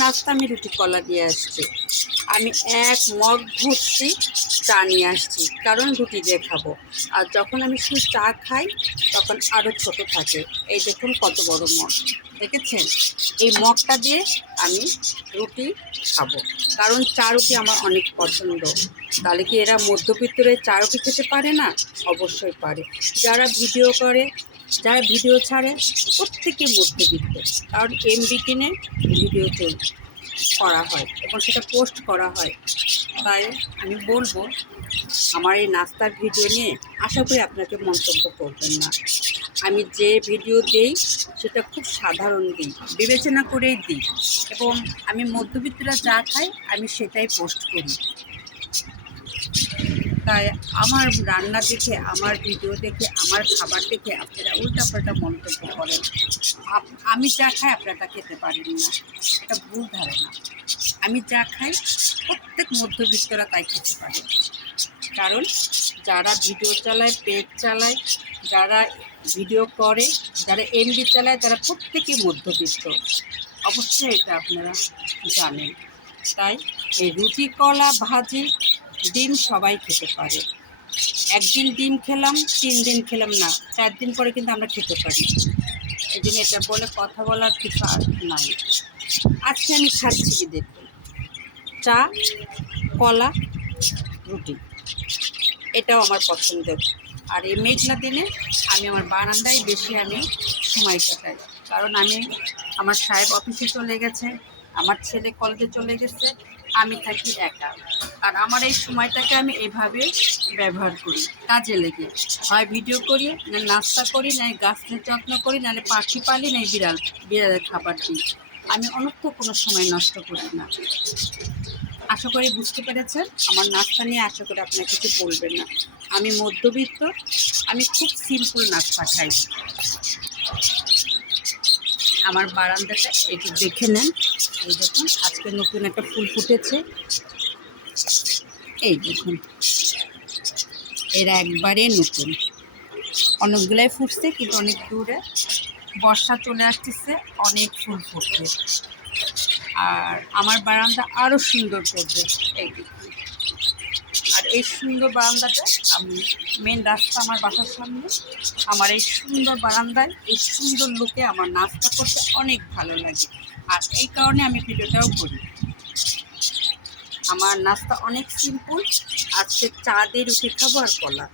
নাস্তা আমি রুটি কলা দিয়ে আসছি। আমি এক মগ ভর্তি চা নিয়ে আসছি, কারণ রুটি দিয়ে খাবো। আর যখন আমি শুধু চা খাই তখন আরও ছোট থাকে। এই দেখুন কত বড় মগ, দেখেছেন? এই মগটা দিয়ে আমি রুটি খাবো, কারণ চা রুটি আমার অনেক পছন্দ। তাহলে কি এরা মধ্যবিত্তরে চা রুটি খেতে পারে না? অবশ্যই পারে। যারা ভিডিও করে, যারা ভিডিও ছাড়ে, প্রত্যেকে মধ্যবিত্ত, কারণ এমবি কিনে ভিডিও করা হয় এবং সেটা পোস্ট করা হয়। তাই আমি বলবো, আমার এই নাস্তার ভিডিও নিয়ে আশা করি আপনাকে মন্তব্য করবেন না। আমি যে ভিডিও দিই সেটা খুব সাধারণ দিই, বিবেচনা করেই দিই, এবং আমি মধ্যবিত্তরা যা খাই আমি সেটাই পোস্ট করি। তাই আমার রান্না দেখে, আমার ভিডিও দেখে, আমার খাবার দেখে আপনারা উল্টাপাল্টা মন্তব্য করেন। আমি যা খাই আপনারা খেতে পারেন না, এটা ভুল ধারণা। আমি যা খাই প্রত্যেক মধ্যবিত্তরা তাই খেতে পারে, কারণ যারা ভিডিও চালায়, পেজ চালায়, যারা ভিডিও করে, যারা এমবি চালায়, তারা প্রত্যেকেই মধ্যবিত্ত। অবশ্যই এটা আপনারা জানেন। তাই এই রুটি, কলা, ভাজি, ডিম সবাই খেতে পারে। একদিন ডিম খেলাম, 3 দিন খেলাম না, 4 দিন পরে কিন্তু আমরা খেতে পারি। এই জন্য এটা বলে কথা বলার কিছু আর নাই। আজকে আমি খাচ্ছি কি দেখুন, চা, কলা, রুটি, এটাও আমার পছন্দের। আর এই মেঘলা দিনে আমি আমার বারান্দায় বেশি সময় কাটাই, কারণ আমার সাহেব অফিসে চলে গেছে, আমার ছেলে কলেজে চলে গেছে, আমি থাকি একা। আর আমার এই সময়টাকে আমি এভাবে ব্যবহার করি, কাজে লেগে। হয় ভিডিও করি, না নাস্তা করি, না গাছের যত্ন করি, নাহলে পাখি পালি, না বিড়ালের খাবার দিই। আমি অনর্থ কোনো সময় নষ্ট করি না। আশা করি বুঝতে পেরেছেন। আমার নাস্তা নিয়ে আশা করি আপনার কিছু বলবেন না। আমি মধ্যবিত্ত, আমি খুব সিম্পল নাস্তা খাই। আমার বারান্দাটা একটু দেখে নেন। এই দেখুন, আজকে নতুন একটা ফুল ফুটেছে। এই দেখুন, এরা একবারে নতুন, অনেকগুলাই ফুটছে, কিন্তু অনেক দূরে। বর্ষা চলে আসতেছে, অনেক ফুল ফুটবে, আর আমার বারান্দা আরও সুন্দর করবে। এই দেখুন, আর এই সুন্দর বারান্দাটা, আমি মেন রাস্তা আমার বাসার সামনে, আমার এই সুন্দর বারান্দায় এই সুন্দর লোকে আমার নাস্তা করতে অনেক ভালো লাগে। আর এই কারণে আমি ভিডিওটাও করি। আমার নাস্তা অনেক সিম্পল। আজকে চা দিয়ে রুটি খাবো আর কলা।